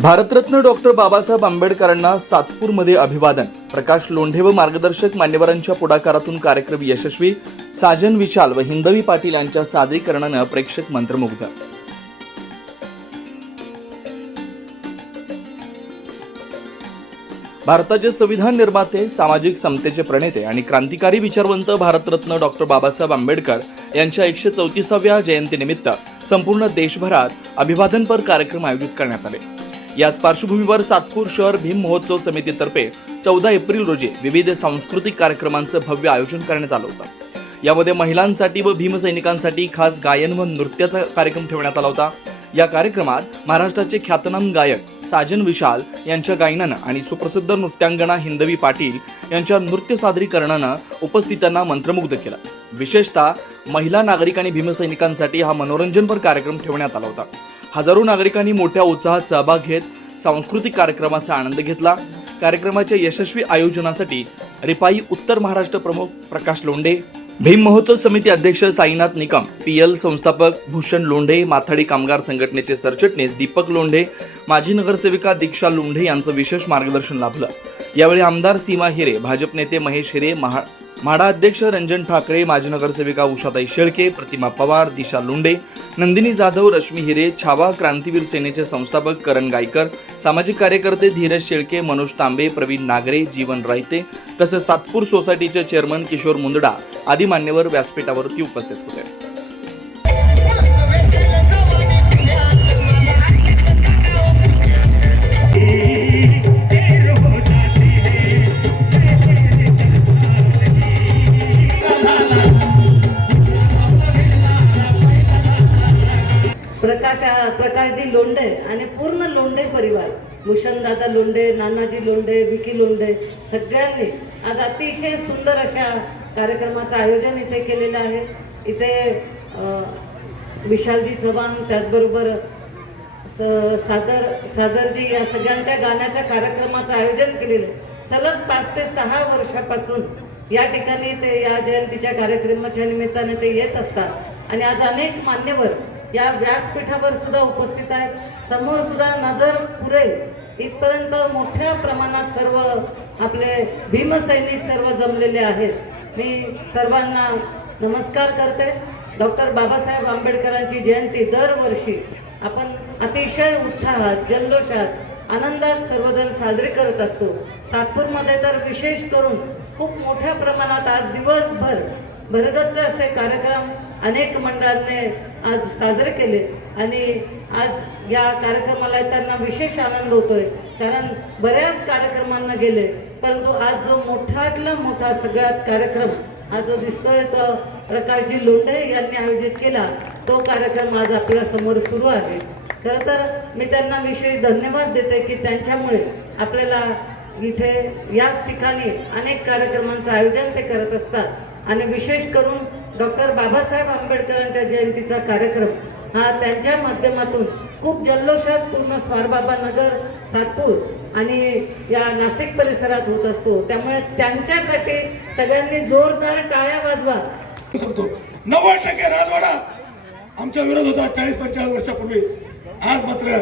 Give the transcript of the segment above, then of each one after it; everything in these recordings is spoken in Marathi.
भारतरत्न डॉक्टर बाबासाहेब आंबेडकरांना सातपूरमध्ये अभिवादन. प्रकाश लोंढे व मार्गदर्शक मान्यवरांच्या पुढाकारातून कार्यक्रम यशस्वी साजन विशाल व हिंदवी पाटील यांच्या सादरीकरणानं प्रेक्षक मंत्रमुग्ध. भारताचे संविधान निर्माते सामाजिक समतेचे प्रणेते आणि क्रांतिकारी विचारवंत भारतरत्न डॉक्टर बाबासाहेब आंबेडकर यांच्या एकशे चौतीसाव्या जयंतीनिमित्त संपूर्ण देशभरात अभिवादनपर कार्यक्रम आयोजित करण्यात आले. याच पार्श्वभूमीवर सातपूर शहर भीम महोत्सव समितीतर्फे चौदा एप्रिल रोजी विविध सांस्कृतिक कार्यक्रमांचं भव्य आयोजन करण्यात आलं होतं. यामध्ये महिलांसाठी व भीमसैनिकांसाठी खास गायन व नृत्याचा कार्यक्रम ठेवण्यात आला होता. या कार्यक्रमात महाराष्ट्राचे ख्यातनाम गायक साजन विशाल यांच्या गायनानं आणि सुप्रसिद्ध नृत्यांगना हिंदवी पाटील यांच्या नृत्य सादरीकरणानं उपस्थितांना मंत्रमुग्ध केलं. विशेषतः महिला नागरिक आणि भीमसैनिकांसाठी हा मनोरंजनपर कार्यक्रम ठेवण्यात आला होता. हजारो नागरिकांनी मोठ्या उत्साहात सहभाग घेत सांस्कृतिक कार्यक्रमाचा आनंद घेतला. कार्यक्रमाच्या यशस्वी आयोजनासाठी रिपाई उत्तर महाराष्ट्र प्रमुख प्रकाश लोंढे भीम महोत्सव समिती अध्यक्ष साईनाथ निकम पी एल संस्थापक भूषण लोंढे माथाडी कामगार संघटनेचे सरचिटणीस दीपक लोंढे माजी नगरसेविका दीक्षा लोंढे यांचं विशेष मार्गदर्शन लाभलं. यावेळी आमदार सीमा हिरे भाजप नेते महेश हिरे महा म्हाडा अध्यक्ष रंजन ठाकरे माजी नगरसेविका उषाताई शेळके प्रतिमा पवार दिशा लुंडे नंदिनी जाधव रश्मी हिरे छावा क्रांतीवीर सेनेचे संस्थापक करण गायकर सामाजिक कार्यकर्ते धीरज शेळके मनोज तांबे प्रवीण नागरे जीवन रायते तसेच सातपूर सोसायटीचे चेअरमन किशोर मुंदडा आदी मान्यवर व्यासपीठावरती उपस्थित होते. प्रकाशजी लोंढे आणि पूर्ण लोंढे परिवार भूषणदादा लोंढे नानाजी लोंढे विकी लोंढे सगळ्यांनी आज अतिशय सुंदर अशा कार्यक्रमाचं आयोजन इथे केलेलं आहे इथे विशालजी चव्हाण त्याचबरोबर स- सागर सागरजी या सगळ्यांच्या गाण्याच्या कार्यक्रमाचं आयोजन केलेलं आहे. सलग पाच ते सहा वर्षापासून या ठिकाणी ते या जयंतीच्या कार्यक्रमाच्या निमित्ताने ते येत असतात आणि आज अनेक मान्यवर या व्यासपीठावर सुद्धा उपस्थित आहेत समोर सुद्धा नजर पुरेल. इथपर्यंत मोठ्या प्रमाणात सर्व आपले भीमसैनिक सर्व जमलेले आहेत. मी सर्वांना नमस्कार करते. डॉक्टर बाबासाहेब आंबेडकरांची जयंती दरवर्षी आपण अतिशय उत्साहात जल्लोषात आनंदात सर्वजण साजरे करत असतो. सातपूरमध्ये तर विशेष करून खूप मोठ्या प्रमाणात आज दिवसभर भरगच्च असे कार्यक्रम अनेक मंडळांनी आज साजरे केले. आणि आज या कार्यक्रमाला त्यांना विशेष आनंद होतोय. कारण बऱ्याच कार्यक्रमांना गेले परंतु आज जो मोठातला मोठा सगळ्यात कार्यक्रम हा जो दिसतोय तो प्रकाशजी लोंढे यांनी आयोजित केला तो कार्यक्रम आज आपल्यासमोर सुरू आहे. खरं तर मी त्यांना विशेष धन्यवाद देते की त्यांच्यामुळे आपल्याला इथे याच ठिकाणी अनेक कार्यक्रमांचं आयोजन ते करत असतात. आणि विशेष करून डॉक्टर बाबासाहेब आंबेडकरांच्या जयंतीचा कार्यक्रम हा त्यांच्या माध्यमातून खूप जल्लोषात पूर्ण स्वारबाबा नगर सातपूर आणि या नाशिक परिसरात होत असतो. त्यामुळे त्यांच्यासाठी सगळ्यांनी जोरदार टाळ्या वाजवा. नव्वद टक्के राजवाडा आमच्या विरोध होता चाळीस पंचेचाळीस वर्षापूर्वी. आज मात्र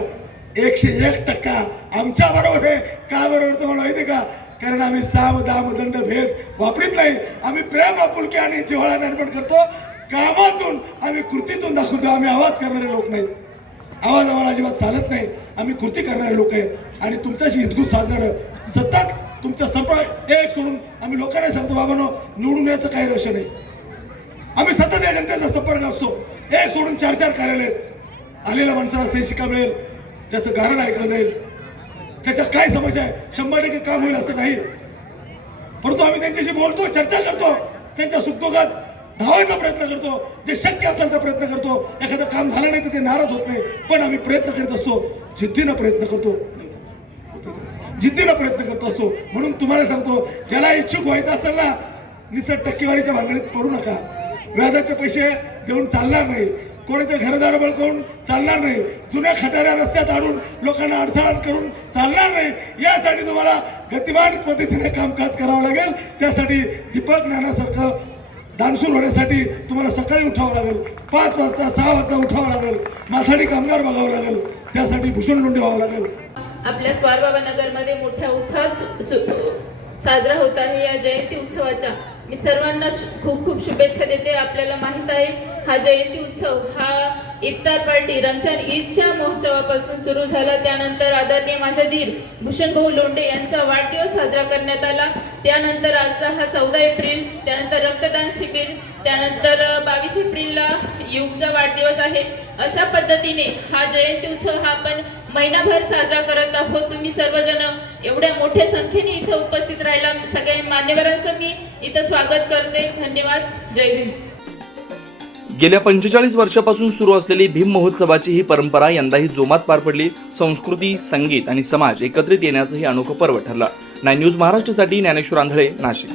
एकशे एक टक्का आमच्या बरोबर आहे. का बरोबर तुम्हाला माहिती का? कारण आम्ही साम दाम दंड भेद वापरीत नाही. आम्ही प्रेम आपुलकी आणि जिव्हाळा निर्माण करतो. कामातून आम्ही कृतीतून दाखवतो. आम्ही आवाज करणारे लोक नाहीत आवाज आम्हाला अजिबात चालत नाही. आम्ही कृती करणारे लोक आहे. आणि तुमच्याशी हितगुज साधणारं सतत तुमच्या संपर्क एक सोडून आम्ही लोकांना सांगतो बाबांनो निवडून यायचं काही रहस्य नाही. आम्ही सतत या जनतेचा संपर्क असतो. एक सोडून चार चार कार्यालय आहेत. आलेल्या माणसाला सही शिका मिळेल. त्याचं गारण ऐकलं जाईल. त्याचा काय समस्या आहे? शंभर टक्के काम होईल असं नाही. परंतु आम्ही त्यांच्याशी बोलतो चर्चा करतो त्यांच्या सुखदुःखात धावायचा प्रयत्न करतो. जे शक्य असेल तर प्रयत्न करतो. एखादं काम झालं नाही तर ते नाराज होत नाही. पण आम्ही प्रयत्न करीत असतो. जिद्दीनं प्रयत्न करतो. जिद्दीनं प्रयत्न करत असतो. म्हणून तुम्हाला सांगतो ज्याला इच्छुक व्हायचं असेल ना निसट टक्केवारीच्या भानगडीत पडू नका. व्याजाचे पैसे देऊन चालणार नाही. कोणीचे घरदार बळकवून चालणार नाही. जुन्या खटाऱ्या रस्त्यात आणून लोकांना अडथळा करून चालणार नाही. यासाठी तुम्हाला गतिमान पद्धतीने कामकाज करावं लागेल. त्यासाठी दीपक ज्ञानासारखं दानशूर होण्यासाठी तुम्हाला सकाळी उठावं लागेल. पाच वाजता सहा वाजता उठावं लागेल. माथाडी कामगार बघावं लागेल. त्यासाठी भूषण लोंढे व्हावं लागेल. आपल्या स्वारबाबा नगरमध्ये मोठ्या उत्साहात साजरा होत आहे या जयंती उत्सवाच्या मी सर्वांना खूप खूप शुभेच्छा देते. आपल्याला माहीत आहे हा जयंती उत्सव हा इफ्तार पार्टी रमजान ईदच्या महोत्सवापासून सुरू झाला. त्यानंतर आदरणीय माझ्या धीर भूषणभाऊ लोंढे यांचा वाढदिवस साजरा करण्यात आला. त्यानंतर आजचा हा चौदा एप्रिल त्यानंतर रक्तदान शिबिर त्यानंतर बावीस एप्रिलला युगचा वाढदिवस आहे. अशा पद्धतीने हा जयंती उत्सव हा आपण महिनाभर साजरा करत आहोत. तुम्ही सर्वजण एवढ्या मोठ्या संख्येने इथं उपस्थित राहिला. सगळ्या मान्यवरांचं मी इथं स्वागत करते. धन्यवाद. जय भीम गेल्या पंचेचाळीस वर्षापासून सुरू असलेली भीम महोत्सवाची ही परंपरा यंदाही जोमात पार पडली. संस्कृती संगीत आणि समाज एकत्रित येण्याचं हे अनोखं पर्व ठरलं. नाय न्यूज महाराष्ट्रासाठी ज्ञानेश्वर आंधळे नाशिक.